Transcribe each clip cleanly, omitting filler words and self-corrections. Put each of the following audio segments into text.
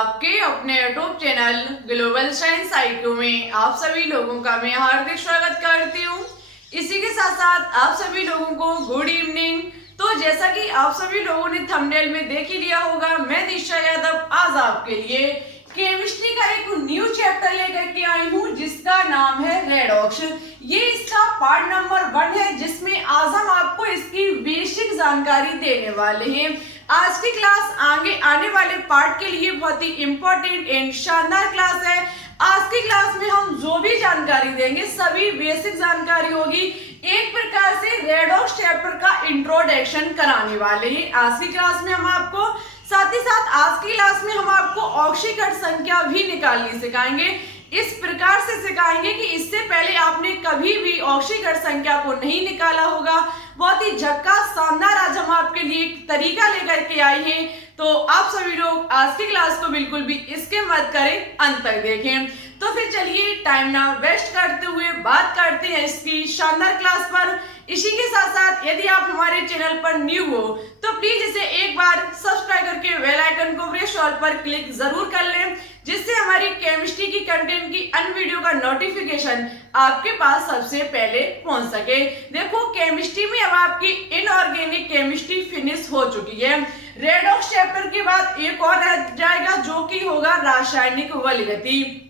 आपके अपने YouTube channel global science IQ में आप सभी लोगों का मैं हार्दिक स्वागत करती हूँ। इसी के साथ साथ आप सभी लोगों को गुड इवनिंग। तो जैसा कि आप सभी लोगों ने थंबनेल में देख ही लिया होगा, मैं दिशा यादव आज आपके लिए केमिस्ट्री का एक न्यू चैप्टर लेकर के आई हूँ जिसका नाम है रेडॉक्स। ये इसका पार्ट नंबर 1 है जिसमें आज हम आपको इसकी बेसिक जानकारी देने वाले हैं। आज की क्लास आगे आने वाले पार्ट के लिए बहुत ही इंपॉर्टेंट एंड शानदार क्लास है। आज की क्लास में हम जो भी जानकारी देंगे सभी बेसिक जानकारी होगी। एक प्रकार से रेडॉक्स चैप्टर का इंट्रोडक्शन कराने वाले हैं आज की क्लास में हम आपको। साथ ही साथ आज की क्लास में हम आपको ऑक्सीकरण संख्या भी निकालनी सिखाएंगे। इस प्रकार से सिखाएंगे कि इससे पहले आपने कभी भी ऑक्सीकरण संख्या को नहीं निकाला होगा। बहुत ही झक्कास शानदार आज हम आपके लिए एक तरीका लेकर के आए हैं। तो आप सभी लोग आज की क्लास को बिल्कुल भी स्किप मत करें, अंत तक देखें। तो फिर चलिए टाइम ना वेस्ट करते हुए बात करते हैं इसकी शानदार क्लास पर। इसी के साथ साथ यदि आप हमारे चैनल पर न्यू हो तो प्लीज इसे एक बार सब्सक्राइब करके बेल आइकन को प्रेस ऑल पर क्लिक जरूर कर लें, जिससे हमारी केमिस्ट्री की कंटेंट की अन्य वीडियो का नोटिफिकेशन आपके पास सबसे पहले पहुंच सके। देखो केमिस्ट्री में अब आपकी इनऑर्गेनिक केमिस्ट्री फिनिश हो चुकी है। रेडॉक्स चैप्टर के बाद एक और रह जाएगा जो कि होगा रासायनिक वलगति।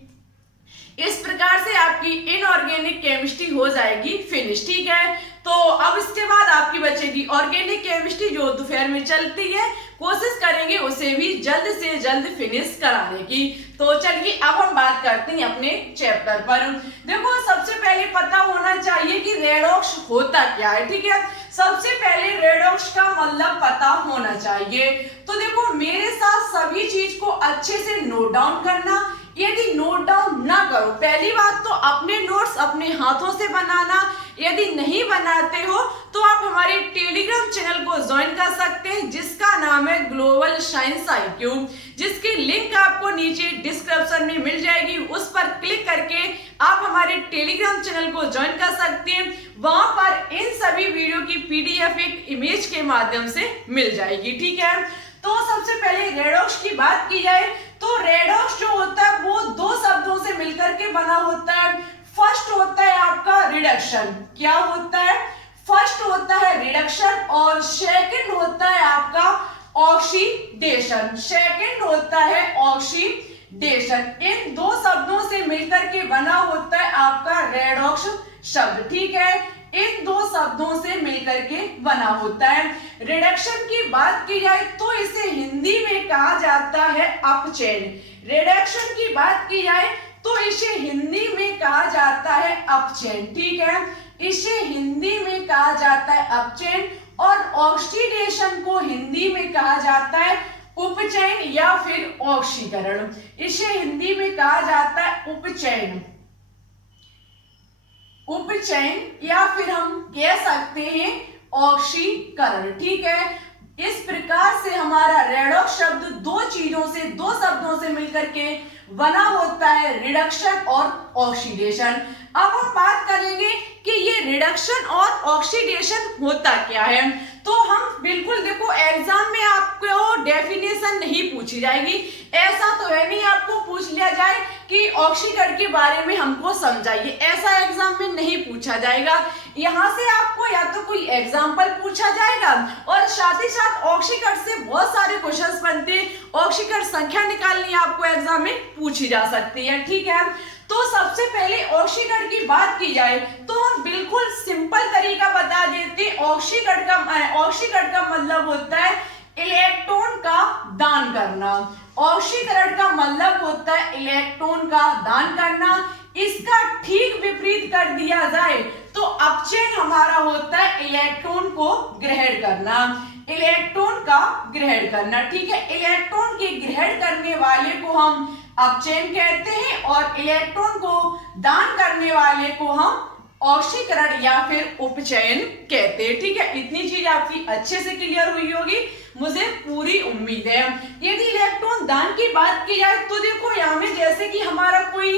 इस प्रकार से आपकी इनऑर्गेनिक केमिस्ट्री हो जाएगी फिनिश, ठीक है। तो अब इसके बाद आपकी बचेगी ऑर्गेनिक केमिस्ट्री जो दोपहर में चलती है। कोशिश करेंगे उसे भी जल्द से जल्द फिनिश कराने की। तो चलिए अब हम बात करते हैं अपने चैप्टर पर। देखो सबसे पहले पता होना चाहिए कि रेडॉक्स होता क्या है, ठीक है। सबसे पहले रेडॉक्स का मतलब पता होना चाहिए। तो देखो मेरे साथ सभी चीज को अच्छे से नोट डाउन करना। यदि नोट डाउन ना करो, पहली बात तो अपने नोट्स अपने हाथों से बनाना। यदि नहीं बनाते हो तो आप हमारे टेलीग्राम चैनल को ज्वाइन कर सकते हैं जिसका नाम है ग्लोबल साइंस IQ, जिसकी लिंक आपको नीचे डिस्क्रिप्शन में मिल जाएगी। उस पर क्लिक करके आप हमारे टेलीग्राम चैनल को ज्वाइन कर सकते हैं। वहां पर इन सभी वीडियो की PDF एक इमेज के माध्यम से मिल जाएगी, ठीक है। तो सबसे पहले रेडॉक्स की बात की जाए तो रेडॉक्स जो होता है वो दो शब्दों से मिलकर के बना होता है। फर्स्ट होता है आपका रिडक्शन। क्या होता है? फर्स्ट होता है रिडक्शन और सेकंड होता है आपका ऑक्सीडेशन। सेकंड होता है ऑक्सीडेशन। इन दो शब्दों से मिलकर के बना होता है आपका रेडॉक्स शब्द, ठीक है। इन दो शब्दों से मिलकर के बना होता है। रिडक्शन की बात की जाए तो इसे हिंदी में कहा जाता है अपचयन। रिडक्शन की बात की जाए तो इसे हिंदी में कहा जाता है अपचयन, ठीक है। इसे हिंदी में कहा जाता है अपचयन और ऑक्सीडेशन को हिंदी में कहा जाता है उपचयन या फिर ऑक्सीकरण। इसे हिंदी में कहा जाता है उपचयन या फिर हम कह सकते हैं ऑक्सीकरण, ठीक है। इस प्रकार से हमारा रेडॉक्स शब्द दो शब्दों से मिलकर के बना होता है, रिडक्शन और ऑक्सीडेशन। अब हम बात करेंगे कि ये रिडक्शन और ऑक्सीडेशन होता क्या है। तो हम बिल्कुल देखो एग्जाम में आपको डेफिनेशन नहीं पूछी जाएगी। ऐसा तो है नहीं आपको पूछ लिया जाए कि ऑक्सीकरण के बारे में हमको समझाइए, ऐसा एग्जाम में नहीं पूछा जाएगा। यहाँ से आपको या तो कोई एग्जाम्पल पूछा जाएगा और साथ ही साथ ऑक्सीकरण से बहुत सारे क्वेश्चंस बनते हैं। ऑक्सीकरण संख्या निकालनी आपको एग्जाम में पूछी जा सकती है, ठीक है। तो सबसे पहले ऑक्सीकरण की बात की जाए तो हम बिल्कुल सिंपल तरीका बता देते हैं। ऑक्सीकरण का मतलब होता है इलेक्ट्रॉन का दान करना। ऑक्सीकरण का मतलब होता है इलेक्ट्रॉन का दान करना। इसका ठीक विपरीत कर दिया जाए तो अपचयन हमारा होता है इलेक्ट्रॉन को ग्रहण करना। इलेक्ट्रॉन का ग्रहण करना, ठीक है। इलेक्ट्रॉन के ग्रहण करने वाले को हम अपचयन कहते हैं और इलेक्ट्रॉन को दान करने वाले को हम ऑक्सीकरण या फिर उपचयन कहते हैं, ठीक है। इतनी चीज आपकी अच्छे से क्लियर हुई होगी, मुझे पूरी उम्मीद है। यदि इलेक्ट्रॉन दान की बात की जाए तो देखो यहाँ में जैसे कि हमारा कोई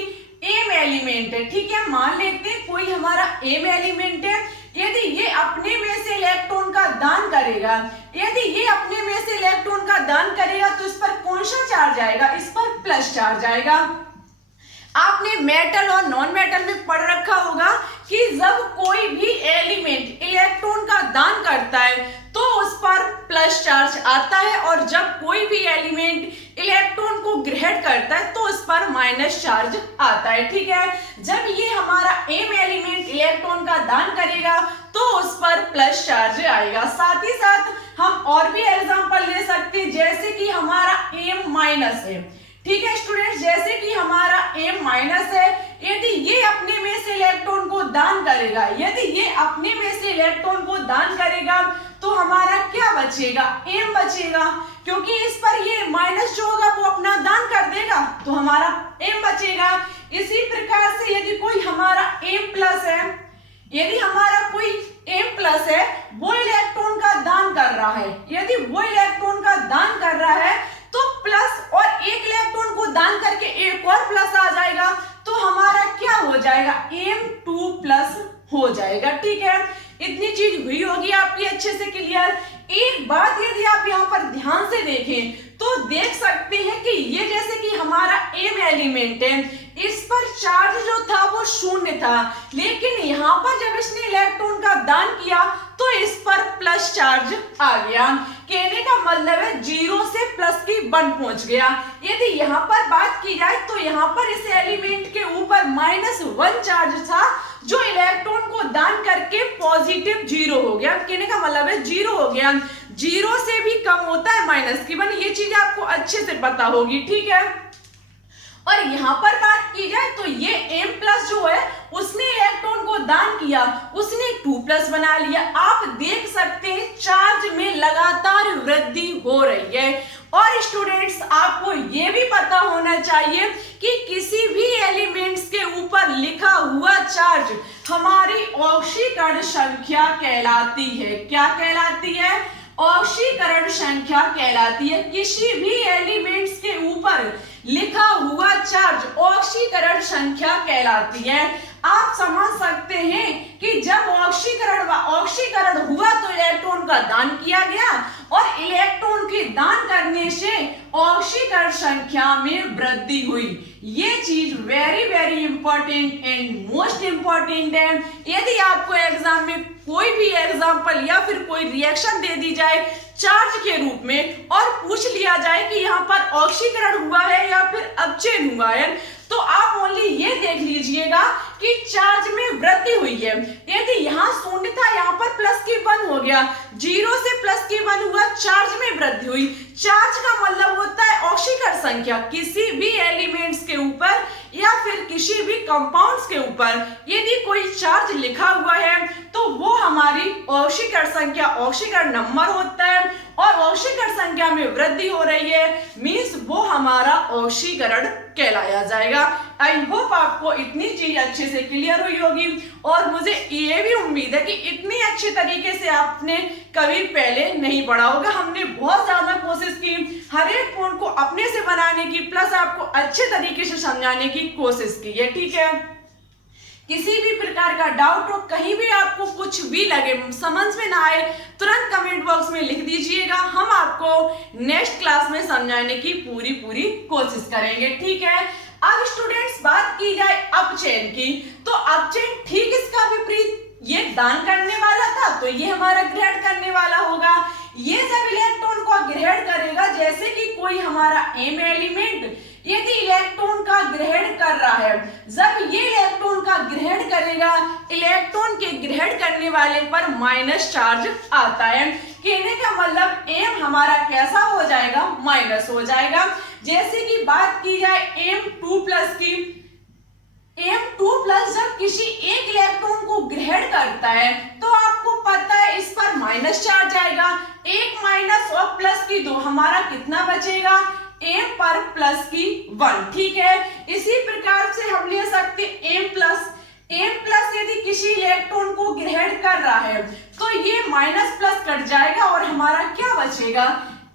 एम एलिमेंट है, ठीक है। मान लेते हैं कोई हमारा एम एलिमेंट है। यदि ये अपने में से इलेक्ट्रॉन का दान करेगा, यदि ये अपने में से इलेक्ट्रॉन का दान करेगा तो इस पर कौन सा चार्ज आएगा, इस पर प्लस चार्ज आएगा। आपने मेटल और नॉन मेटल में पढ़ रखा होगा कि जब कोई भी एलिमेंट इलेक्ट्रॉन का दान करता है तो उस पर प्लस चार्ज आता है, और जब कोई भी एलिमेंट इलेक्ट्रॉन को ग्रहण करता है तो उस पर माइनस चार्ज आता है। ठीक है, जब ये हमारा एम एलिमेंट इलेक्ट्रॉन का दान करेगा तो उस पर प्लस चार्ज आएगा। साथ ही साथ हम और भी एग्जांपल ले सकते हैं, जैसे कि हमारा एम माइनस है। ठीक है स्टूडेंट्स, जैसे कि हमारा एम माइनस है, यदि ये अपने में से इलेक्ट्रॉन को दान करेगा, यदि ये अपने में से इलेक्ट्रॉन को दान करेगा तो हमारा क्या बचेगा, एम बचेगा, क्योंकि इस पर ये माइनस जो होगा वो अपना दान कर देगा तो हमारा एम बचेगा। इसी प्रकार से यदि कोई हमारा एम प्लस है, यदि हमारा कोई एम प्लस है, वो इलेक्ट्रॉन का दान कर रहा है, यदि वो इलेक्ट्रॉन का दान कर रहा है तो प्लस और एक इलेक्ट्रॉन को दान करके एक और प्लस आ जाएगा तो हमारा क्या हो जाएगा, M2 प्लस हो जाएगा। ठीक है, इतनी चीज हुई होगी आपकी अच्छे से क्लियर। एक बात यदि आप यहाँ पर ध्यान से देखें तो देख सकते हैं कि ये जैसे कि हमारा एम एलिमेंट है, इस पर चार्ज जो था वो शून्य था, लेकिन यहाँ पर जब इसने इलेक्ट्रॉन का दान किया तो इस पर प्लस चार्ज आ गया। कहने का मतलब है 0 से प्लस की 1 पहुंच गया। यदि यहाँ पर बात की जाए तो यहाँ पर इस एलिमेंट के ऊपर -1 चार्ज था जो इलेक्ट्रॉन को दान करके पॉजिटिव 0 हो गया। कहने का मतलब है 0 हो गया, 0 से भी कम होता है -1, ये चीज आपको अच्छे से पता होगी। ठीक है, और यहाँ पर बात की जाए तो ये M प्लस जो है उसने इलेक्ट्रॉन को दान किया, उसने 2 प्लस बना लिया। आप देख सकते हैं चार्ज में लगातार वृद्धि हो रही है। और स्टूडेंट्स आपको ये भी पता होना चाहिए कि किसी भी एलिमेंट्स के ऊपर लिखा हुआ चार्ज हमारी ऑक्सीकरण संख्या कहलाती है। क्या कहलाती है, ऑक्सीकरण संख्या कहलाती है। किसी भी एलिमेंट्स के ऊपर लिखा हुआ चार्ज ऑक्सीकरण संख्या कहलाती है। आप समझ सकते हैं कि जब ऑक्सीकरण हुआ तो इलेक्ट्रॉन का दान किया गया, और इलेक्ट्रॉन के दान करने से ऑक्सीकरण संख्या में वृद्धि हुई। ये चीज very very important and most important है। यदि आपको एग्जाम में कोई भी एग्जांपल या फिर कोई रिएक्शन दे दी जाए चार्ज के रूप में और पूछ लिया जाए कि यहाँ पर ऑक्सीकरण हुआ है या फिर अपचयन हुआ है, तो आप ओनली ये देख लीजिएगा कि चार्ज में वृद्धि हुई है। यदि यहाँ शून्य था, यहाँ पर प्लस की 1 हो गया, 0 से प्लस की 1 हुआ, चार्ज में वृद्धि हुई। चार्ज का मतलब होता है ऑक्सीकरण संख्या। किसी भी एलिमेंट्स के ऊपर या फिर किसी भी कंपाउंड्स के ऊपर यदि कोई चार्ज लिखा हुआ है तो वो हमारी ऑक्सीकरण संख्या, ऑक्सीकरण नंबर होता है, और ऑक्सीकरण संख्या में वृद्धि हो रही है मींस वो हमारा ऑक्सीकरण कहलाया जाएगा। आई होप आपको इतनी चीज अच्छे से क्लियर हुई होगी, और मुझे ये भी उम्मीद है कि इतनी अच्छे तरीके से आपने कभी पहले नहीं पढ़ा होगा। हमने बहुत ज्यादा कोशिश की हर एक पॉइंट को अपने से बनाने की, प्लस आपको अच्छे तरीके से समझाने की कोशिश की है। ठीक है, किसी भी प्रकार का डाउट हो, कहीं भी आपको कुछ भी लगे, समझ में ना आए, तुरंत कमेंट बॉक्स में लिख दीजिएगा। हम आपको नेक्स्ट क्लास में समझाने की पूरी कोशिश करेंगे। ठीक है, अब स्टूडेंट्स बात की जाए अपचयन की, तो अपचयन ठीक इसका विपरीत, ये दान करने वाला था तो ये हमारा ग्रहण करने वाला होगा। ये जब इलेक्ट्रॉन को ग्रहण करेगा, जैसे कि कोई हमारा एम एलिमेंट यदि इलेक्ट्रॉन का ग्रहण कर रहा है, जब ये इलेक्ट्रॉन का ग्रहण करेगा, इलेक्ट्रॉन के ग्रहण करने वाले पर माइनस चार्ज आता है। कहने का मतलब एम हमारा कैसा हो जाएगा, माइनस हो जाएगा। जैसे कि बात की जाए M2 प्लस की, M2 प्लस जब किसी एक इलेक्ट्रॉन को ग्रहण करता है तो आपको पता है इस पर माइनस चार्ज आएगा। 1 माइनस और प्लस की 2, हमारा कितना बचेगा, M पर प्लस की 1। ठीक है, इसी प्रकार से हम ले सकते M प्लस यदि किसी इलेक्ट्रॉन को ग्रहण कर रहा है तो ये माइनस प्लस कट जाएगा और हमारा क्या बचेगा,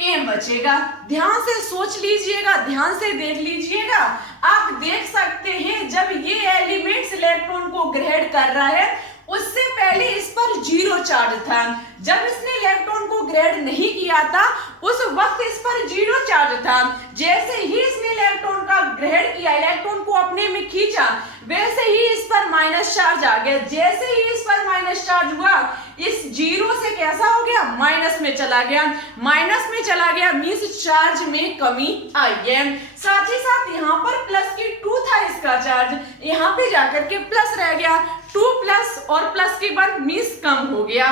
M बचेगा। ध्यान से सोच लीजिएगा, ध्यान से देख लीजिएगा। आप देख सकते हैं जब ये एलिमेंट्स इलेक्ट्रॉन को ग्रहण कर रहा है उससे पहले इस पर 0 चार्ज था। जब इसने इलेक्ट्रॉन को ग्रेड नहीं किया था उस वक्त इस पर 0 चार्ज था। जैसे ही इसने इलेक्ट्रॉन का ग्रहण किया, इलेक्ट्रॉन को अपने में खींचा, वैसे ही इस पर माइनस चार्ज आ गया। जैसे ही इस पर माइनस चार्ज हुआ, इस 0 से कैसा हो गया, माइनस में चला गया। माइनस में चला गया मींस चार्ज में कमी आई है। साथ ही साथ यहाँ पर प्लस की 2 था इसका चार्ज, यहाँ पे जाकर के प्लस रह गया। 2 प्लस और प्लस की 1 मींस कम हो गया।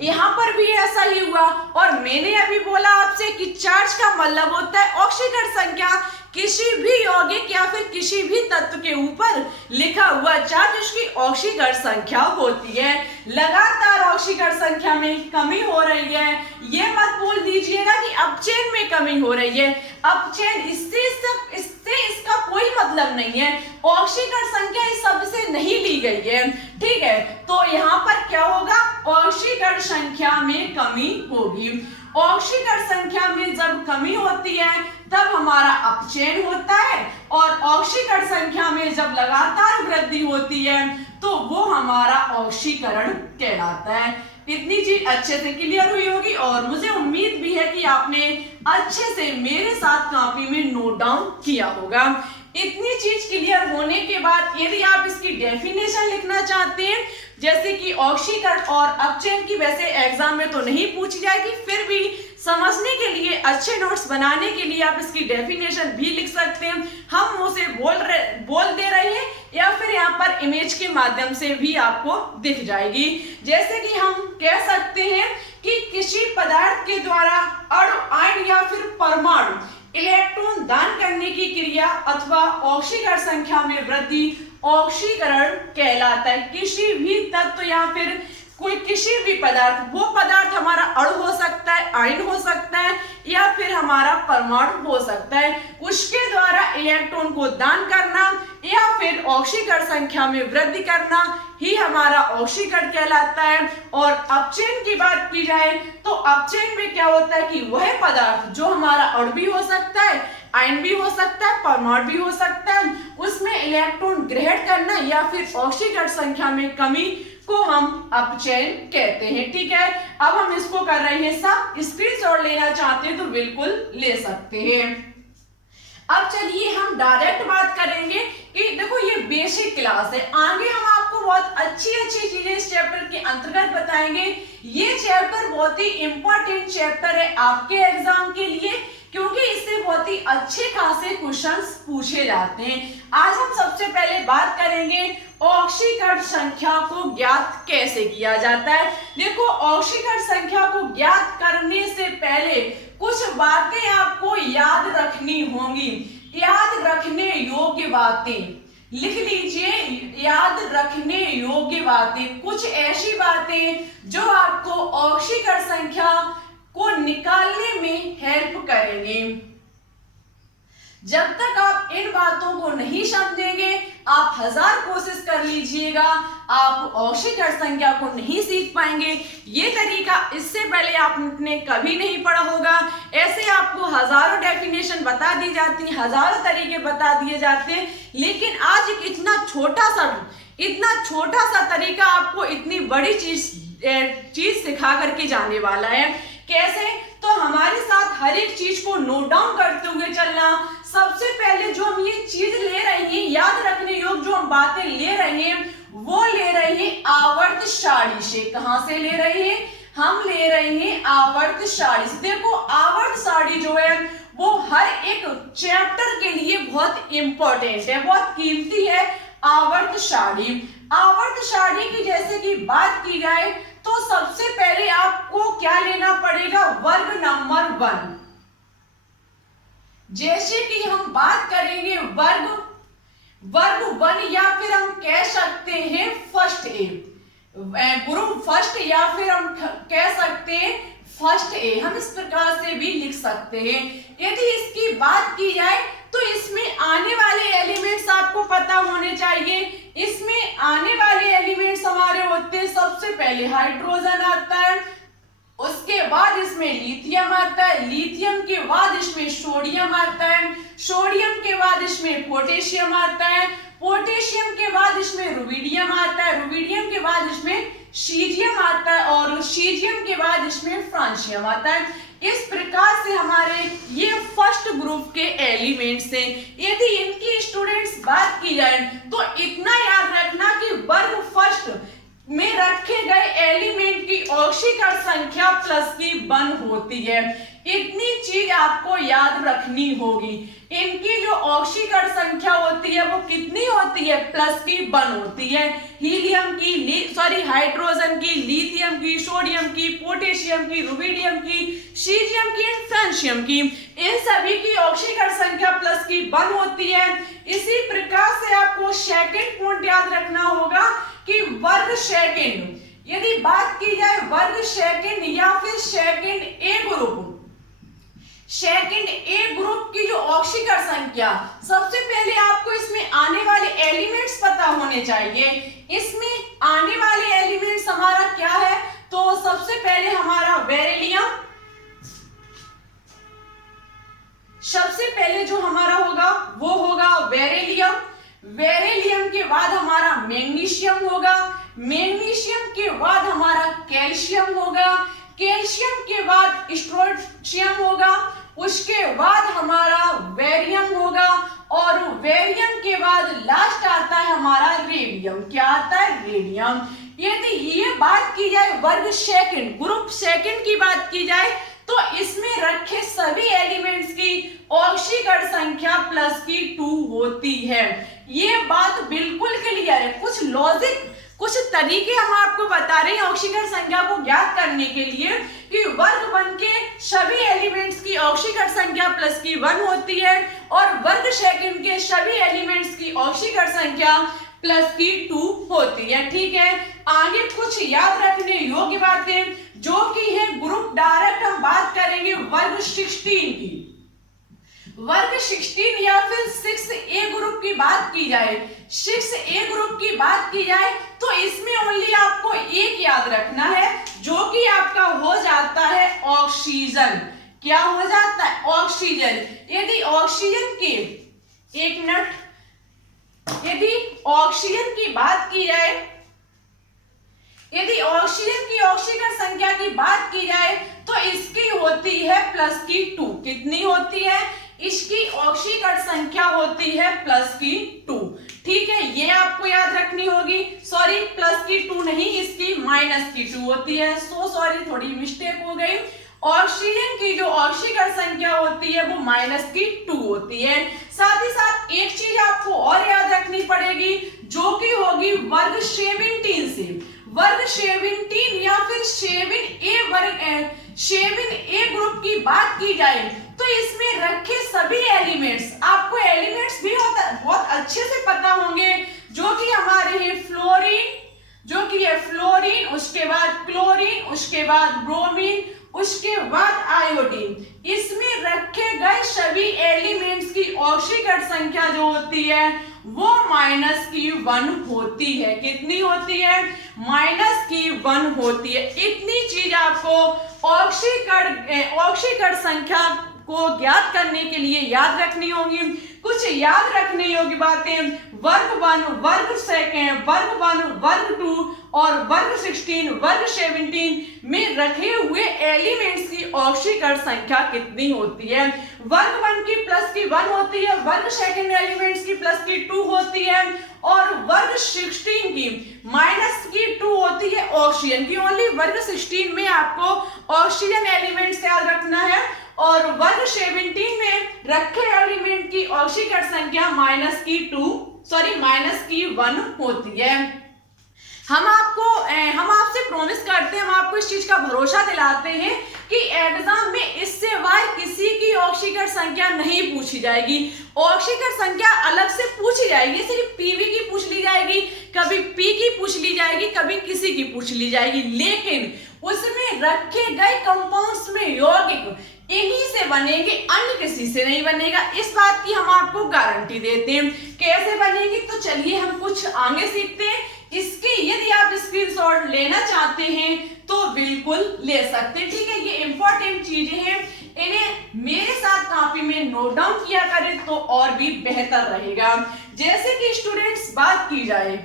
यहाँ पर भी ऐसा ही हुआ। और मैंने अभी बोला आपसे कि चार्ज का मतलब होता है ऑक्सीकरण संख्या, किसी भी यौगिक या फिर किसी भी तत्व के ऊपर लिखा हुआ चार्ज उसकी ऑक्सीकरण संख्या होती है। लगातार ऑक्सीकरण संख्या में कमी हो रही है, ये मत बोल दीजिएगा कि अपचयन में कमी हो रही है। अपचयन इससे इसका कोई मतलब नहीं है। ऑक्सीकरण संख्या इस शब्द से नहीं ली गई है, ठीक है। तो यहाँ पर क्या होगा, ऑक्सीकरण संख्या में कमी होगी। ऑक्सीकरण संख्या में जब कमी होती है तब हमारा अपचयन होता है, और ऑक्सीकरण संख्या में जब लगातार वृद्धि होती है तो वो हमारा ऑक्सीकरण कहलाता है। इतनी चीज अच्छे से क्लियर हुई होगी और मुझे उम्मीद भी है कि आपने अच्छे से मेरे साथ कॉपी में नोट डाउन किया होगा। इतनी चीज क्लियर होने के बाद यदि आप इसकी डेफिनेशन लिखना चाहते हैं, जैसे कि ऑक्सीकरण और अपचयन की, वैसे एग्जाम में तो नहीं पूछी जाएगी, फिर भी समझने के लिए, अच्छे नोट्स बनाने के लिए आप इसकी डेफिनेशन भी लिख सकते हैं। हम उसे बोल दे रहे हैं या फिर यहाँ पर इमेज के माध्यम से भी आपको दिख जाएगी। जैसे कि हम कह सकते हैं कि किसी पदार्थ के द्वारा अणु, आयन या फिर परमाणु इलेक्ट्रॉन दान करने की क्रिया अथवा ऑक्सीकरण संख्या में वृद्धि ऑक्सीकरण कहलाता है। किसी भी तत्व या फिर कोई किसी भी पदार्थ, वो पदार्थ हमारा अणु हो सकता है, आयन हो सकता है या फिर हमारा परमाणु हो सकता है, उसके द्वारा इलेक्ट्रॉन को दान करना या फिर ऑक्सीकरण संख्या में वृद्धि करना ही हमारा ऑक्सीकरण कहलाता है। और अपचयन की बात की जाए तो अपचयन में क्या होता है कि वह पदार्थ जो हमारा अणु भी हो सकता है, आयन भी हो सकता है, परमाणु भी हो सकता है, उसमें इलेक्ट्रॉन ग्रहण करना या फिर ऑक्सीकरण संख्या में कमी को हम अपचयन कहते हैं, ठीक है। अब हम इसको कर रहे हैं सब, स्क्रीनशॉट लेना चाहते हैं तो बिल्कुल ले सकते हैं। अब चलिए हम डायरेक्ट बात करेंगे कि देखो ये बेसिक क्लास है, आगे हम आपको बहुत अच्छी चीजें इस चैप्टर के अंतर्गत बताएंगे। ये चैप्टर बहुत ही इंपॉर्टेंट चैप्टर है आपके एग्जाम के लिए, क्योंकि इससे बहुत ही अच्छे खासे क्वेश्चंस पूछे जाते हैं। आज हम सबसे पहले बात करेंगे ऑक्सीकरण संख्या को ज्ञात कैसे किया जाता है। देखो ऑक्सीकरण संख्या को ज्ञात करने से पहले कुछ बातें आपको याद रखनी होंगी, याद रखने योग्य बातें लिख लीजिए, याद रखने योग्य बातें, कुछ ऐसी बातें जो आपको ऑक्सीकरण संख्या को निकालने में हेल्प करेंगे। जब तक आप इन बातों को नहीं समझेंगे, आप 1000 कोशिश कर लीजिएगा, आप ऑक्सीकरण संख्या को नहीं सीख पाएंगे। ये तरीका इससे पहले आपने कभी नहीं पढ़ा होगा। ऐसे आपको हजारों डेफिनेशन बता दी जाती हैं, हजारों तरीके बता दिए जाते हैं, लेकिन आज एक इतना छोटा सा तरीका आपको इतनी बड़ी चीज सिखा करके जाने वाला है। कैसे? तो हमारे साथ हर एक चीज को नोट डाउन करते हुए चलना। सबसे पहले जो हम ये चीज ले रहे हैं, याद रखने योग्य जो हम बातें ले रहे हैं, वो ले रहे हैं आवर्त सारणी से। कहां से ले रहे हैं? हम ले रहे हैं आवर्त सारणी से। देखो आवर्त सारणी जो है वो हर एक चैप्टर के लिए बहुत इंपॉर्टेंट है, बहुत कीमती है। आवर्त सारणी, आवर्त सारणी की जैसे कि बात की जाए तो सबसे पहले आपको क्या लेना पड़ेगा? वर्ग नंबर 1। जैसे कि हम बात करेंगे वर्ग 1 या फिर हम कह सकते हैं फर्स्ट ए, ग्रुप फर्स्ट, या फिर हम कह सकते हैं फर्स्ट ए, हम इस प्रकार से भी लिख सकते हैं। यदि इसकी बात की जाए तो इसमें आने वाले एलिमेंट्स आपको पता होने चाहिए। इसमें आने वाले एलिमेंट्स हमारे होते हैं, सबसे पहले हाइड्रोजन आता है, उसके बाद इसमें लिथियम आता है, लिथियम के बाद इसमें सोडियम आता है, सोडियम के बाद इसमें पोटेशियम आता है, पोटेशियम के के बाद इसमें रुबिडियम आता है, रुबिडियम के बाद इसमें सीजियम आता है और सीजियम के बाद इसमें फ्रांसियम आता है। इस प्रकार से हमारे ये फर्स्ट ग्रुप के एलिमेंट्स हैं। यदि इनकी स्टूडेंट्स बात की जाए तो इतना याद रखना कि वर्ग फर्स्ट में रखे गए एलिमेंट की ऑक्सीकरण संख्या प्लस की 1 होती है। इतनी चीज आपको याद रखनी होगी। इनकी जो ऑक्सीकरण संख्या होती है वो कितनी होती है, प्लस की 1 होती है। हीलियम की हाइड्रोजन की, लिथियम की, सोडियम की, पोटेशियम की, रुबिडियम की, सीजियम की, फ्रांसियम की, इन सभी की ऑक्सीकरण संख्या प्लस की 1 होती है। इसी प्रकार से आपको सेकंड पॉइंट याद रखना होगा कि वर्ग सेकंड, यदि बात की जाए वर्ग सेकंड या फिर सेकंड ए ग्रुप, सेकंड ए ग्रुप की जो ऑक्सीकरण संख्या, सबसे पहले आपको इसमें आने वाले एलिमेंट्स पता होने चाहिए। इसमें आने वाले एलिमेंट्स हमारा क्या है, तो सबसे पहले हमारा बेरिलियम, सबसे पहले जो हमारा होगा वो होगा बेरिलियम। बेरिलियम के बाद हमारा मैग्नीशियम होगा, मैग्नीशियम के बाद हमारा कैल्शियम होगा, कैल्शियम के बाद स्ट्रोंशियम होगा, उसके बाद हमारा बेरियम होगा और बेरियम के बाद लास्ट आता है हमारा रेडियम। क्या आता है, रेडियम। यदि ये बात की जाए वर्ग सेकंड, ग्रुप सेकंड की बात की जाए तो इसमें रखे सभी एलिमेंट्स की ऑक्सीकरण संख्या प्लस की 2 होती है। ये बात बिल्कुल क्लियर है। कुछ लॉजिक, कुछ तरीके हम आपको बता रहे हैं ऑक्सीकरण संख्या को ज्ञात करने के लिए कि वर्ग 1 के सभी एलिमेंट्स की ऑक्सीकरण संख्या प्लस की 1 होती है और वर्ग सेकंड के सभी एलिमेंट्स की ऑक्सीकरण संख्या प्लस की 2 होती है। ठीक है, आगे कुछ याद रखने योग्य बातें जो कि है ग्रुप, डायरेक्ट हम बात करेंगे वर्ग 16 की। वर्ग 16 या फिर 6A ग्रुप की बात की जाए, 6A ग्रुप की बात की जाए तो इसमें ओनली आपको एक याद रखना है जो कि आपका हो जाता है ऑक्सीजन। क्या हो जाता है, ऑक्सीजन। यदि ऑक्सीजन की, एक मिनट, यदि ऑक्सीजन की बात की जाए, यदि ऑक्सीजन की ऑक्सीकरण संख्या की बात की जाए तो इसकी होती है प्लस की 2। कितनी होती है, इसकी ऑक्सीकरण संख्या होती है प्लस की 2। ठीक है, ये आपको याद रखनी होगी। सॉरी, प्लस की 2 नहीं, इसकी माइनस की 2 होती है। सॉरी, थोड़ी मिस्टेक हो गई। ऑक्सीजन की जो ऑक्सीकरण संख्या होती है वो माइनस की 2 होती है। साथ ही साथ एक चीज आपको और याद रखनी पड़ेगी जो कि होगी वर्ग 17 से। वर्ग 17 या फिर 7A ग्रुप की बात की जाए तो इसमें रखे सभी एलिमेंट्स, आपको एलिमेंट्स भी बहुत अच्छे से पता होंगे जो कि हमारे हैं फ्लोरीन, जो कि है फ्लोरीन, उसके बाद क्लोरीन, उसके बाद ब्रोमीन, उसके बाद आयोडीन। इसमें रखे गए सभी एलिमेंट्स की ऑक्सीकरण संख्या जो होती है वो माइनस की 1 होती है। कितनी होती है, माइनस की 1 होती है। इतनी चीज आपको ऑक्सीकरण संख्या को ज्ञात करने के लिए याद रखनी होगी। कुछ याद रखने योग्य बातें, वर्ग 1, वर्ग सेकंड, वर्ग 1, वर्ग 2 और वर्ग 16, वर्ग 17 में रखे हुए एलिमेंट्स की ऑक्सीकरण संख्या कितनी होती है। वर्ग 1 की प्लस की 1 होती है, वर्ग सेकंड एलिमेंट्स की प्लस की 2 होती है और वर्ग 16 की माइनस की 2 होती है ऑक्सीजन की। ओनली वर्ग 16 में आपको ऑक्सीजन एलिमेंट्स याद रखना है और वर्ग 17 में रखे एलिमेंट की ऑक्सीकरण संख्या माइनस की 1 होती है। हम आपसे प्रॉमिस करते हैं, हम आपको इस चीज का भरोसा दिलाते हैं कि एग्जाम में इससे बाहर किसी की ऑक्सीकरण संख्या नहीं पूछी जाएगी। ऑक्सीकरण संख्या अलग से पूछी जाएगी, सिर्फ पीवी की पूछ ली जाएगी, कभी पी की पूछ ली जाएगी, कभी किसी की पूछ ली जाएगी, लेकिन उसमें रखे गए कंपाउंड्स में यौगिक इन्हीं से बनेंगे, अन्य किसी से नहीं बनेगा। इस बात की हम आपको गारंटी देते हैं। कैसे बनेगी तो चलिए हम कुछ आगे सीखते हैं। इसकी यदि आप स्क्रीनशॉट लेना चाहते हैं तो बिल्कुल ले सकते हैं। ठीक है, ये इंपॉर्टेंट चीजें हैं, इन्हें मेरे साथ कॉपी में नोट डाउन किया करें तो और भी बेहतर रहेगा। जैसे कि स्टूडेंट्स बात की जाए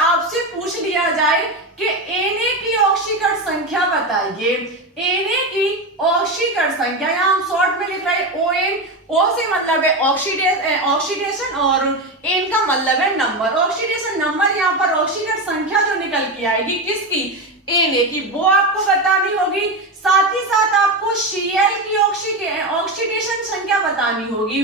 आपसे पूछ लिया जाए कि Na की ऑक्सीकरण संख्या बताइए। Na की ऑक्सीकरण संख्या यहाँ हम शॉर्ट में लिख रहे हैं ON। O से मतलब है ऑक्सीडेशन और N का मतलब है नंबर। ऑक्सीडेशन नंबर यहाँ पर ऑक्सीकरण संख्या जो निकल के आएगी किसकी, Na की, वो आपको बतानी होगी। साथ ही साथ आपको Cl की ऑक्सीडेशन संख्या बतानी होगी।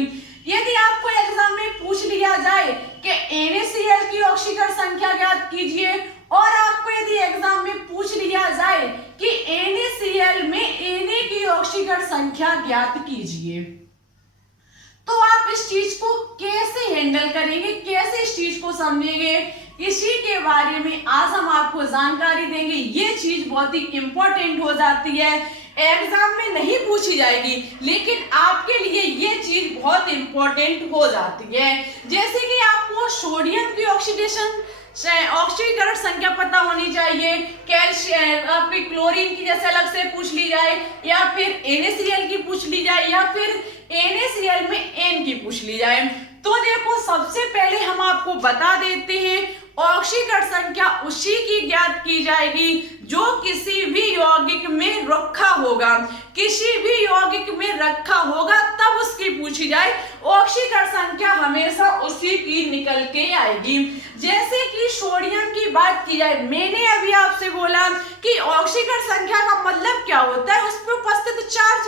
यदि आपको एग्जाम में पूछ लिया जाए कि NaCl की ऑक्सीकरण संख्या ज्ञात कीजिए और आपको यदि एग्जाम में पूछ लिया जाए कि NaCl में Na की ऑक्सीकरण संख्या ज्ञात कीजिए, तो आप इस चीज को कैसे हैंडल करेंगे, कैसे इस चीज को समझेंगे, इसी के बारे में आज हम आपको जानकारी देंगे। ये चीज बहुत ही इंपॉर्टेंट हो जाती है, एग्जाम में नहीं पूछी जाएगी लेकिन आपके लिए ये चीज बहुत इंपॉर्टेंट हो जाती है। जैसे कि आपको सोडियम की ऑक्सीकरण संख्या पता होनी चाहिए, कैल्शियम आपकी क्लोरीन की जैसे अलग से पूछ ली जाए, या फिर NaCl की पूछ ली जाए, या फिर NaCl में N की पूछ ली जाए। तो देखो सबसे पहले हम आपको बता देते हैं ऑक्सीकरण संख्या उसी की ज्ञात की जाएगी जो किसी भी यौगिक में रखा होगा, किसी भी यौगिक में रखा होगा तब उसकी पूछी जाए। ऑक्सीकरण संख्या हमेशा उसी की निकल के आएगी। जैसे कि सोडियम की बात की जाए, मैंने अभी आपसे बोला कि ऑक्सीकरण संख्या का मतलब क्या होता है, उस पर उपस्थित चार्ज।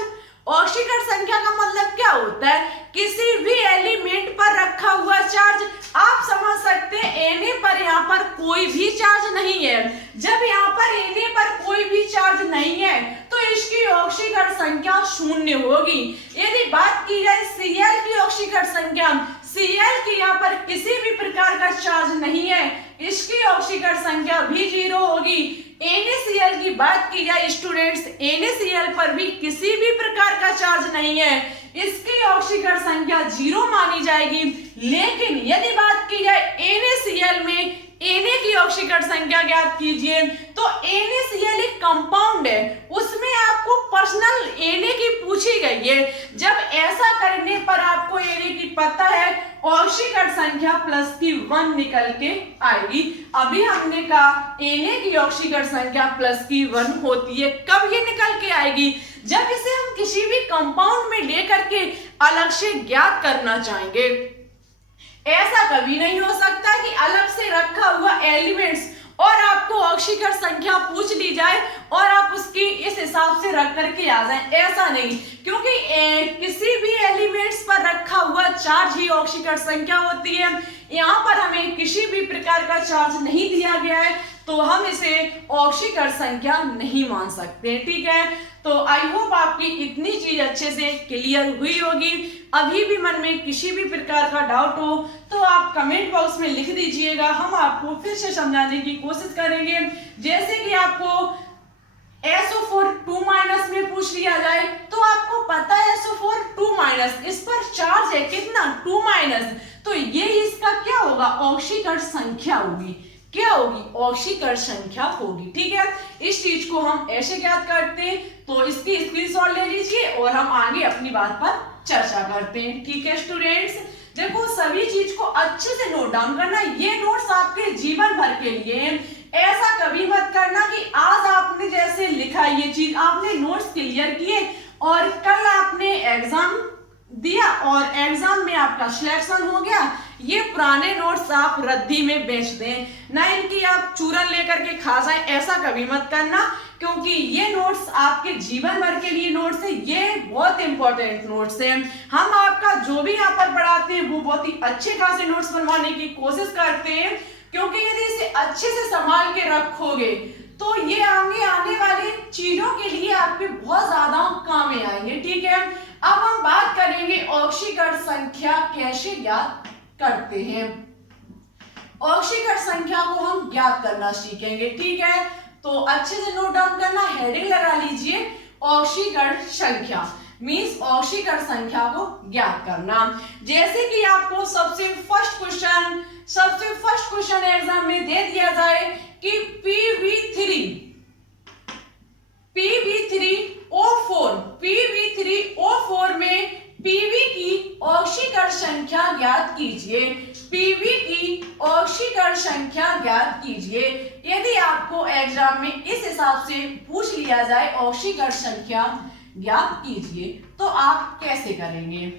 ऑक्सीकरण संख्या का मतलब क्या होता है, किसी भी एलिमेंट पर रखा हुआ चार्ज। आप समझ सकते हैं Na पर यहाँ पर कोई भी चार्ज नहीं है। जब यहाँ पर Na पर कोई भी चार्ज नहीं है तो इसकी ऑक्सीकरण संख्या शून्य होगी। यदि बात की जाए Cl की ऑक्सीकरण संख्या, Cl की यहाँ पर किसी भी प्रकार का चार्ज नहीं है, इसकी ऑक्सीकरण संख्या भी 0 होगी। NaCl की बात की जाए स्टूडेंट्स, NaCl पर भी किसी भी प्रकार का चार्ज नहीं है, इसकी ऑक्सीकरण संख्या 0 मानी जाएगी। लेकिन यदि बात की जाए NaCl में Na की ऑक्सीकरण संख्या ज्ञात कीजिए, तो NaCl एक कंपाउंड है, उसमें आपको पर्सनल Na की पूछी गई है। जब ऐसा करने पर आपको Na की पता है, ऑक्सीकरण संख्या +1 निकल के आएगी। अभी हमने कहा Na की ऑक्सीकरण संख्या +1 होती है। कब ये निकल के आएगी, जब इसे हम किसी भी कंपाउंड में लेकर के अलग से ज्ञात करना चाहेंगे। ऐसा कभी नहीं हो सकता कि अलग से रखा हुआ एलिमेंट्स और आपको ऑक्सीकरण संख्या पूछ ली जाए और आप उसकी इस हिसाब से रख करके आ जाएं, ऐसा नहीं, क्योंकि किसी भी एलिमेंट्स पर रखा हुआ चार्ज ही ऑक्सीकरण संख्या होती है। यहाँ पर हमें किसी भी प्रकार का चार्ज नहीं दिया गया है तो हम इसे ऑक्सीकरण संख्या नहीं मान सकते। ठीक है, तो आई होप आपकी इतनी चीज अच्छे से क्लियर हुई होगी। अभी भी मन में किसी भी प्रकार का डाउट हो तो आप कमेंट बॉक्स में लिख दीजिएगा, हम आपको फिर से समझाने की कोशिश करेंगे। जैसे कि आपको SO4 2- में पूछ लिया जाए तो आपको पता है SO4 2-, इस पर चार्ज है कितना 2-, तो ये इसका क्या होगा, ऑक्सीकरण संख्या होगी। क्या होगी, ऑक्सीकरण संख्या होगी। ठीक है, इस चीज को हम ऐसे ज्ञात करते हैं, तो इसकी स्क्रीनशॉट ले लीजिए और हम आगे अपनी बात पर चर्चा करते हैं। ठीक है स्टूडेंट्स, देखो सभी चीज को अच्छे से नोट डाउन करना, ये नोट्स आपके जीवन भर के लिए हैं। ऐसा कभी मत करना कि आज आपने जैसे लिखा ये चीज आपने नोट्स क्लियर किए और कल आपने एग्जाम दिया और एग्जाम में आपका सिलेक्शन हो गया, ये पुराने नोट्स आप रद्दी में बेच दें, ना इनकी आप चूरन लेकर के खा जाएं। ऐसा कभी मत करना, क्योंकि ये नोट्स आपके जीवन भर के लिए नोट्स है, ये बहुत इंपॉर्टेंट नोट्स हैं। हम आपका जो भी यहाँ पर पढ़ाते हैं वो बहुत ही अच्छे खासे नोट्स बनवाने की कोशिश करते हैं, क्योंकि यदि इसे अच्छे से संभाल के रखोगे तो ये आने वाली चीजों के लिए आपके बहुत ज्यादा काम में आएंगे। ठीक है, अब हम बात करेंगे ऑक्सीकरण संख्या कैसे ज्ञात करते हैं। ऑक्सीकरण संख्या को हम ज्ञात करना सीखेंगे। ठीक है, तो अच्छे से नोट डाउन करना, हेडिंग लगा लीजिए, ऑक्सीकरण संख्या मींस ऑक्सीकरण संख्या को ज्ञात करना। जैसे कि आपको सबसे फर्स्ट क्वेश्चन एग्जाम में दे दिया जाए कि PV3 PB3O4 में PB की ऑक्सीकरण संख्या ज्ञात कीजिए। PB की ऑक्सीकरण संख्या ज्ञात कीजिए। यदि आपको एग्जाम में इस हिसाब से पूछ लिया जाए ऑक्सीकरण संख्या ज्ञात कीजिए तो आप कैसे करेंगे?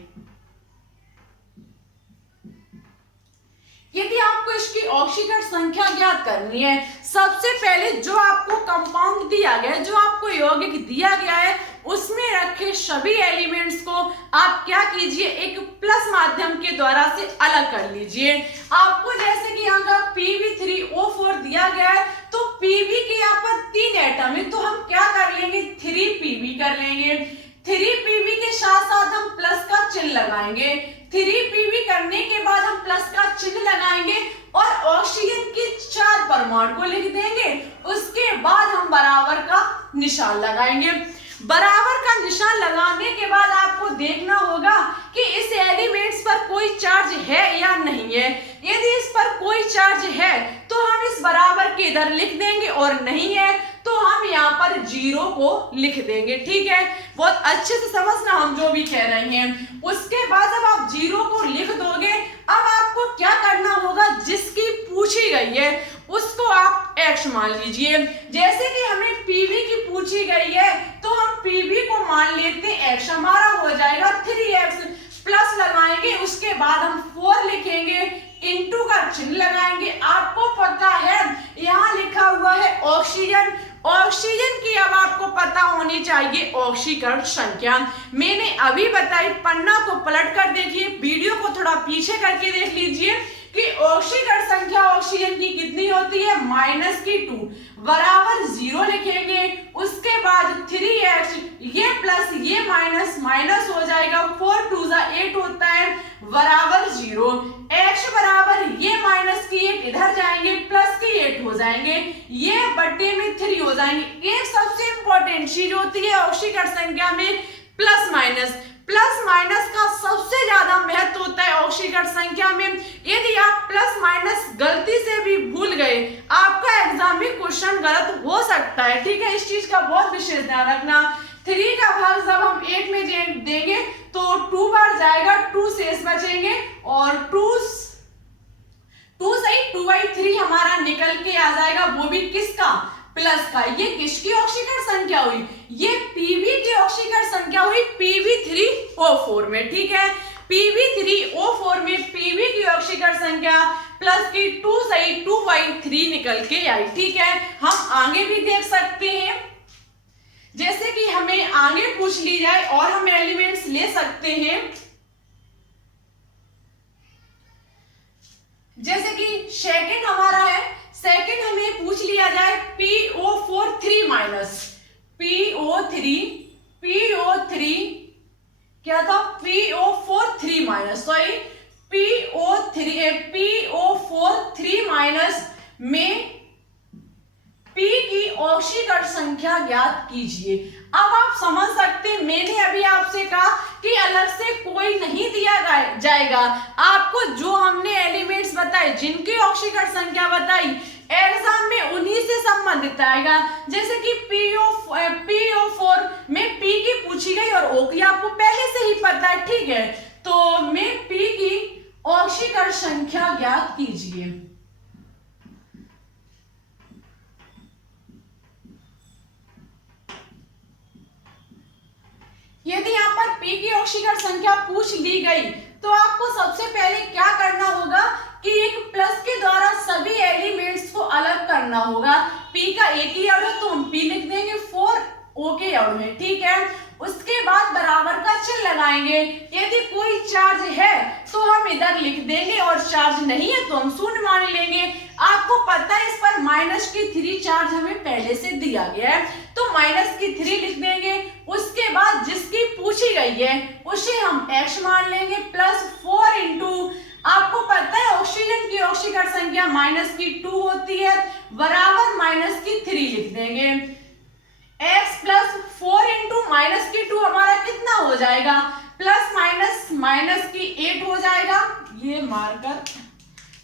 यदि आपको इसकी ऑक्सीकरण संख्या ज्ञात करनी है, सबसे पहले जो आपको कंपाउंड दिया गया है, जो आपको यौगिक दिया गया है, उसमें रखे सभी एलिमेंट्स को आप क्या कीजिए, एक प्लस माध्यम के द्वारा से अलग कर लीजिए। आपको जैसे कि यहाँ का PB3O4 दिया गया है, तो PB के यहाँ पर 3 एटम है, तो हम क्या कर लेंगे, 3PB कर लेंगे। 3PB के साथ साथ हम प्लस का चिन्ह लगाएंगे। 3PB करने के बाद हम प्लस का चिन्ह लगाएंगे और ऑक्सीजन के 4 परमाणु को लिख देंगे। उसके बाद हम बराबर का निशान लगाएंगे। बराबर का निशान लगाने के बाद आपको देखना होगा कि इस एलिमेंट्स पर कोई चार्ज है या नहीं है। यदि इस पर कोई चार्ज है तो हम इस बराबर के इधर लिख देंगे और नहीं है तो हम यहाँ पर 0 को लिख देंगे। ठीक है, बहुत अच्छे से समझना हम जो भी कह रहे हैं। उसके बाद जब आप 0 को लिख दोगे, अब आपको क्या करना होगा, जिसकी पूछी गई है उसको आप x मान लीजिए। जैसे कि हमें PB की पूछी गई है तो हम PB को मान लेते हैं x, हमारा हो जाएगा 3x, प्लस लगाएंगे, उसके बाद हम 4 लिखेंगे, इंटू का चिन्ह लगाएंगे। आपको पता है यहाँ लिखा हुआ है ऑक्सीजन। ऑक्सीजन की अब आपको पता होनी चाहिए ऑक्सीकरण संख्या। मैंने अभी बताई, पन्ना को पलट कर देखिए, वीडियो को थोड़ा पीछे करके देख लीजिए कि ऑक्सीकरण संख्या ऑक्सीजन की कितनी होती है, -2 बराबर 0 लिखेंगे। उसके बाद 3x, ये प्लस ये माइनस माइनस हो जाएगा, 4 2 8 होता है बराबर 0। x बराबर ये माइनस की 8 इधर जाएंगे, प्लस की 8 हो जाएंगे, ये बट्टे में 3 हो जाएंगे। एक सबसे इंपॉर्टेंट चीज होती है ऑक्सीकरण संख्या में प्लस माइनस। प्लस माइनस का सबसे ज्यादा महत्व होता है ऑक्सीकरण संख्या में। यदि आप प्लस माइनस गलती से भी भूल गए, आपका एग्जाम में क्वेश्चन गलत हो सकता है। ठीक है, इस चीज का बहुत विशेष ध्यान रखना। 3 का भाग जब हम 8 में देंगे तो 2 बार जाएगा, 2 शेष बचेंगे और 2 सही 2/3 हमारा निकल के आ जाएगा, वो भी किसका, प्लस का। ये किसकी ऑक्सीकरण संख्या हुई, ये PB की ऑक्सीकरण संख्या हुई PB3O4 में। ठीक है, PB3O4 में PB की ऑक्सीकरण संख्या प्लस की 2 सही 2/3 निकल के आई। ठीक है, हम आगे भी देख सकते हैं, जैसे कि हमें आगे पूछ ली जाए और हम एलिमेंट्स ले सकते हैं। जैसे कि सेकंड हमारा है, सेकंड हमें पूछ लिया जाए PO4 3 माइनस PO3 क्या था, PO4 3 minus, sorry PO4 3 minus में P की ऑक्सीकरण संख्या ज्ञात कीजिए। अब आप समझ सकते हैं, मैंने अभी आपसे कहा कि अलग से कोई नहीं दिया जाएगा, आपको जो हमने एलिमेंट्स बताए, जिनकी ऑक्सीकरण संख्या बताई, एग्जाम में उन्हीं से संबंधित आएगा। जैसे कि PO4 में P की पूछी गई और O की आपको पहले से ही पता है। ठीक है, तो मैं P की ऑक्सीकरण संख्या ज्ञात कीजिए। यदि यहाँ पर P की ऑक्सीकरण संख्या पूछ ली गई तो आपको सबसे पहले क्या करना होगा कि एक प्लस के द्वारा सभी एलिमेंट्स को अलग करना होगा। P का एक ही अणु है तो हम P लिख देंगे, 4 O के अणु है। ठीक है, उसके बाद बराबर का चिन्ह लगाएंगे। यदि कोई चार्ज है तो हम इधर लिख देंगे और चार्ज नहीं है तो हम शून्य मान लेंगे। आपको पता है इस पर -3 चार्ज हमें पहले से दिया गया है, तो -3 लिख देंगे। उसके बाद जिसकी पूछी गई है उसे हम x मान लेंगे, +4 इंटू, आपको पता है ऑक्सीजन की ऑक्सीकरण संख्या -2 होती है, बराबर -3 लिख देंगे। x +4 इंटू -2 हमारा कितना हो जाएगा, प्लस माइनस की 8 हो जाएगा, ये मार्कर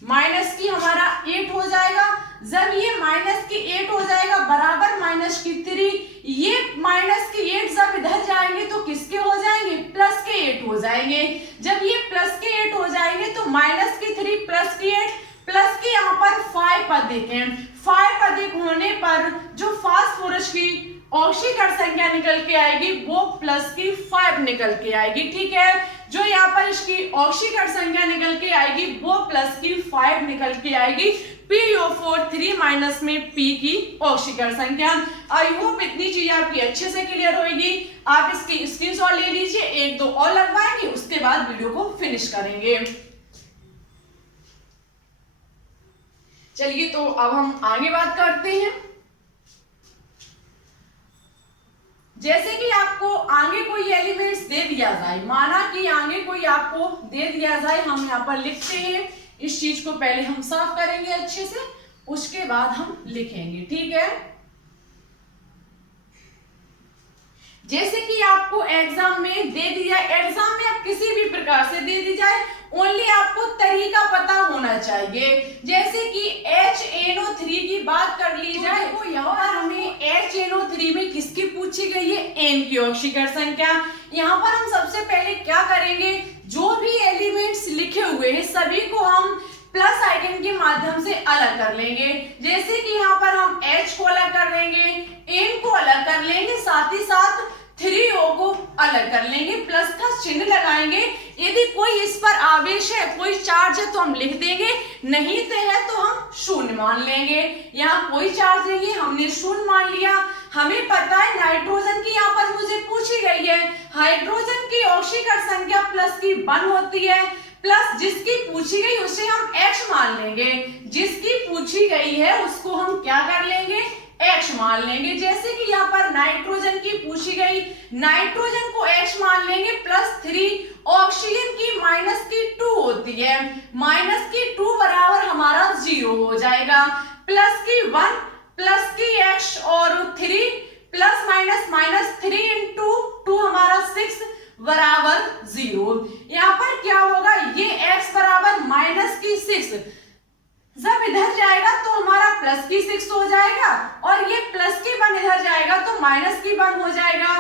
माइनस की हमारा 8 हो जाएगा। जब ये -8 हो जाएगा बराबर -3, ये माइनस के 8 जब इधर जाएंगे तो किसके हो जाएंगे, प्लस के 8 हो जाएंगे। जब ये प्लस के 8 हो जाएंगे तो माइनस की 3 प्लस की 8 प्लस के यहाँ पर 5 अधिक है। 5 अधिक होने पर जो फास्फोरस की ऑक्सीकरण संख्या निकल के आएगी वो प्लस की 5 निकल के आएगी। ठीक है, जो यहाँ पर इसकी ऑक्सीकरण संख्या निकल के आएगी वो प्लस की 5 निकल के आएगी। PO4 3 माइनस में P की ऑक्सीकरण संख्या। आई होप इतनी चीज आपकी अच्छे से क्लियर होगी। आप इसकी स्क्रीनशॉट ले लीजिए, 1-2 और लगवाएंगे, उसके बाद वीडियो को फिनिश करेंगे। चलिए तो अब हम आगे बात करते हैं। जैसे कि आपको आगे कोई एलिमेंट्स दे दिया जाए, माना कि आगे कोई आपको दे दिया जाए, हम यहाँ पर लिखते हैं। इस चीज को पहले हम साफ करेंगे अच्छे से, उसके बाद हम लिखेंगे। ठीक है, जैसे कि आपको एग्जाम में दे दिया, एग्जाम में आप किसी भी प्रकार से दे दी जाए, ओनली आपको तरीका पता होना चाहिए। जैसे कि HNO3 की बात कर ली जाए तो यहाँ पर हमें HNO3 में किसकी पूछी गई है, N की ऑक्सीकरण संख्या। यहाँ पर हम सबसे पहले क्या करेंगे, जो भी एलिमेंट्स लिखे हुए हैं सभी को हम प्लस आइकन के माध्यम से अलग कर लेंगे। जैसे कि यहाँ पर हम H को अलग कर लेंगे, N को अलग कर लेंगे, साथ ही साथ 3O को अलग कर लेंगे, प्लस का चिन्ह लगाएंगे। यदि कोई इस पर आवेश है, कोई चार्ज है तो हम लिख देंगे, नहीं तो है तो हम शून्य मान लेंगे। यहाँ कोई चार्ज नहीं है, हमने शून्य मान लिया। हमें पता है नाइट्रोजन की यहाँ पर मुझे पूछी गई है, हाइड्रोजन की ऑक्सीकरण संख्या प्लस की 1 होती है, प्लस जिसकी पूछी गई उसे हम X मान लेंगे। जिसकी पूछी गई है उसको हम क्या कर लेंगे, X मान लेंगे। जैसे कि यहाँ पर नाइट्रोजन की पूछी गई, नाइट्रोजन को X मान लेंगे, +3 ऑक्सीजन की माइनस की 2 होती है, माइनस की 2 बराबर हमारा 0 हो जाएगा, प्लस की 1 प्लस की X और 3 प्लस माइनस माइनस 3 इंटू 2 हमारा 6 बराबर 0। यहाँ पर क्या होगा, ये X बराबर माइनस की 6 जब इधर जाएगा तो हमारा प्लस की 6 हो जाएगा, और ये प्लस की 1 इधर जाएगा तो माइनस की 1 हो जाएगा।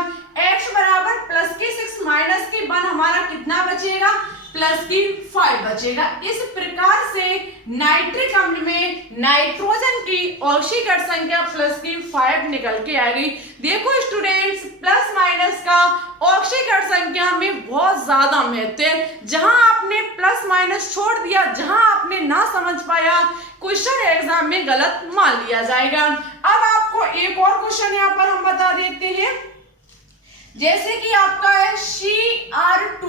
X बराबर प्लस की 6 माइनस की 1 हमारा कितना बचेगा, प्लस की 5 बचेगा। इस प्रकार से नाइट्रिक अम्ल में नाइट्रोजन की ऑक्सीकरण संख्या प्लस की 5 निकल के आ गई। देखो स्टूडेंट्स, प्लस माइनस का ऑक्सीकरण संख्या में बहुत ज्यादा महत्व है। जहां आपने प्लस माइनस छोड़ दिया, जहां आपने ना समझ पाया, क्वेश्चन एग्जाम में गलत मान लिया जाएगा। अब आपको एक और क्वेश्चन यहाँ पर हम बता देते हैं। जैसे कि आपका है Cr2O7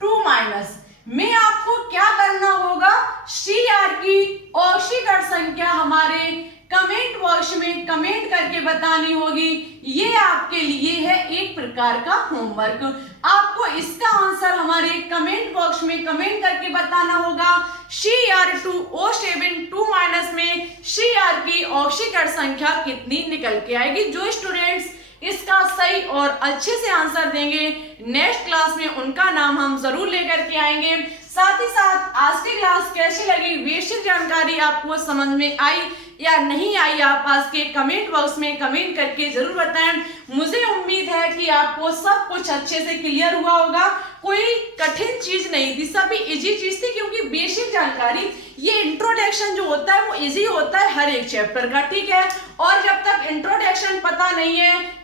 2- में आपको क्या करना होगा, Cr की ऑक्सीकरण संख्या हमारे कमेंट बॉक्स में कमेंट करके बतानी होगी। ये आपके लिए है एक प्रकार का होमवर्क। आपको इसका आंसर हमारे कमेंट बॉक्स में कमेंट करके बताना होगा। Cr2O7 2- में Cr की ऑक्सीकरण संख्या कितनी निकल के आएगी। जो स्टूडेंट्स इसका सही और अच्छे से आंसर देंगे, नेक्स्ट क्लास में उनका नाम हम जरूर लेकर के आएंगे। साथ ही साथ आज की क्लास कैसी लगी, बेसिक जानकारी आपको समझ में आई या नहीं आई, आप आज के कमेंट बॉक्स में कमेंट करके जरूर बताएं। मुझे उम्मीद है कि आपको सब कुछ अच्छे से क्लियर हुआ होगा, कोई कठिन चीज नहीं थी, सभी इजी चीज थी, क्योंकि बेसिक जानकारी, ये इंट्रोडक्शन जो होता है वो इजी होता है हर एक चैप्टर का। ठीक है, और जब तक इंट्रोडक्शन पता नहीं है,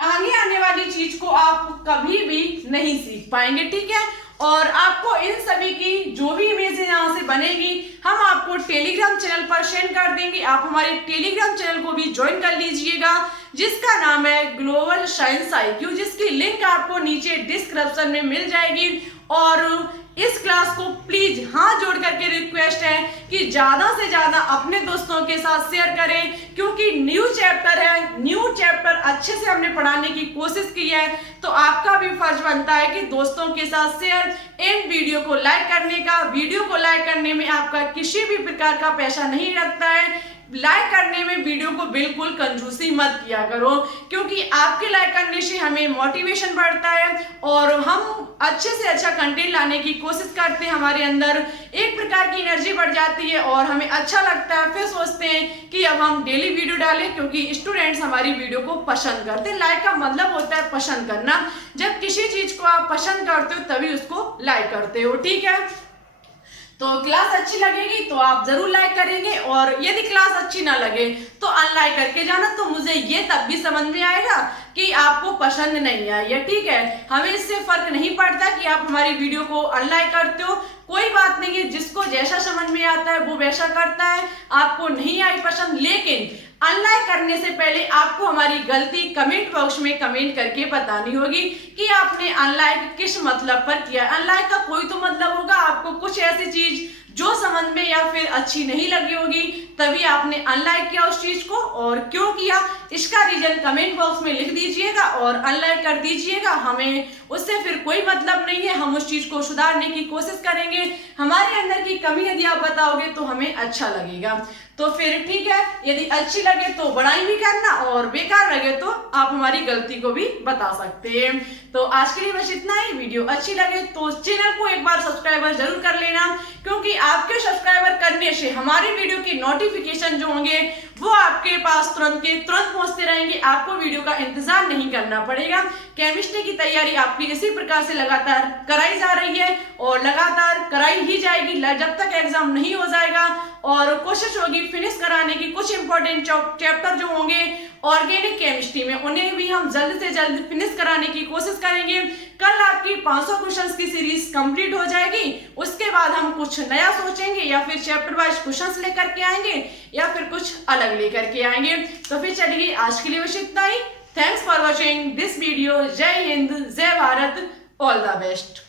आगे आने वाली चीज को आप कभी भी नहीं सीख पाएंगे। ठीक है, और आपको इन सभी की जो भी इमेज यहाँ से बनेगी हम आपको टेलीग्राम चैनल पर सेंड कर देंगे। आप हमारे टेलीग्राम चैनल को भी ज्वाइन कर लीजिएगा, जिसका नाम है ग्लोबल साइंस IQ, जिसकी लिंक आपको नीचे डिस्क्रिप्शन में मिल जाएगी। और इस क्लास को प्लीज हाथ जोड़ करके रिक्वेस्ट है कि ज्यादा से ज्यादा अपने दोस्तों के साथ शेयर करें, क्योंकि न्यू चैप्टर है, न्यू चैप्टर अच्छे से हमने पढ़ाने की कोशिश की है, तो आपका भी फर्ज बनता है कि दोस्तों के साथ शेयर, इन वीडियो को लाइक करने का। वीडियो को लाइक करने में आपका किसी भी प्रकार का पैसा नहीं लगता है, लाइक करने में वीडियो को बिल्कुल कंजूसी मत किया करो, क्योंकि आपके लाइक करने से हमें मोटिवेशन बढ़ता है और हम अच्छे से अच्छा कंटेंट लाने की कोशिश करते हैं। हमारे अंदर एक प्रकार की एनर्जी बढ़ जाती है और हमें अच्छा लगता है। फिर सोचते हैं कि अब हम डेली वीडियो डालें, क्योंकि स्टूडेंट्स हमारी वीडियो को पसंद करते हैं। लाइक का मतलब होता है पसंद करना। जब किसी चीज को आप पसंद करते हो तभी उसको लाइक करते हो, ठीक है। तो क्लास अच्छी लगेगी तो आप जरूर लाइक करेंगे, और यदि क्लास अच्छी ना लगे तो अनलाइक करके जाना। तो मुझे ये तब भी समझ में आएगा कि आपको पसंद नहीं आई है, ठीक है। हमें इससे फर्क नहीं पड़ता कि आप हमारी वीडियो को अनलाइक करते हो, कोई बात नहीं है। जिसको जैसा समझ में आता है वो वैसा करता है। आपको नहीं आई पसंद, लेकिन अनलाइक करने से पहले आपको हमारी गलती कमेंट बॉक्स में कमेंट करके बतानी होगी कि आपने अनलाइक किस मतलब पर किया। अनलाइक का कोई तो मतलब होगा, आपको कुछ ऐसी चीज जो समझ में या फिर अच्छी नहीं लगी होगी तभी आपने अनलाइक किया उस चीज को, और क्यों किया इसका रीजन कमेंट बॉक्स में लिख दीजिएगा और अनलाइक कर दीजिएगा। हमें उससे फिर कोई मतलब नहीं है, हम उस चीज को सुधारने की कोशिश करेंगे। हमारे अंदर की कमी यदि आप बताओगे तो हमें अच्छा लगेगा। तो फिर ठीक है, यदि अच्छी लगे तो बड़ाई भी करना, और बेकार लगे तो आप हमारी गलती को भी बता सकते हैं। तो आज के लिए बस इतना ही। वीडियो अच्छी लगे तो चैनल को एक बार सब्सक्राइबर जरूर कर लेना, क्योंकि आपके सब्सक्राइबर करने से हमारी वीडियो के नोटिफिकेशन जो होंगे वो आपके पास तुरंत के तुरंत पहुंचते रहेंगे। आपको वीडियो का इंतजार नहीं करना पड़ेगा। केमिस्ट्री की तैयारी आपकी इसी प्रकार से लगातार कराई जा रही है और लगातार कराई ही जाएगी जब तक एग्जाम नहीं हो जाएगा, और कोशिश होगी फिनिश कराने की। कुछ इंपॉर्टेंट चैप्टर जो होंगे ऑर्गेनिक केमिस्ट्री में उन्हें भी हम जल्द से जल्द फिनिश कराने की कोशिश करेंगे। कल आपकी 500 क्वेश्चंस की सीरीज कंप्लीट हो जाएगी। उसके बाद हम कुछ नया सोचेंगे, या फिर चैप्टर वाइज क्वेश्चंस लेकर के आएंगे, या फिर कुछ अलग लेकर के आएंगे। तो फिर चलिए आज के लिए बस इतना ही। Thanks for watching this video. जय हिंद, जय भारत, ऑल द बेस्ट।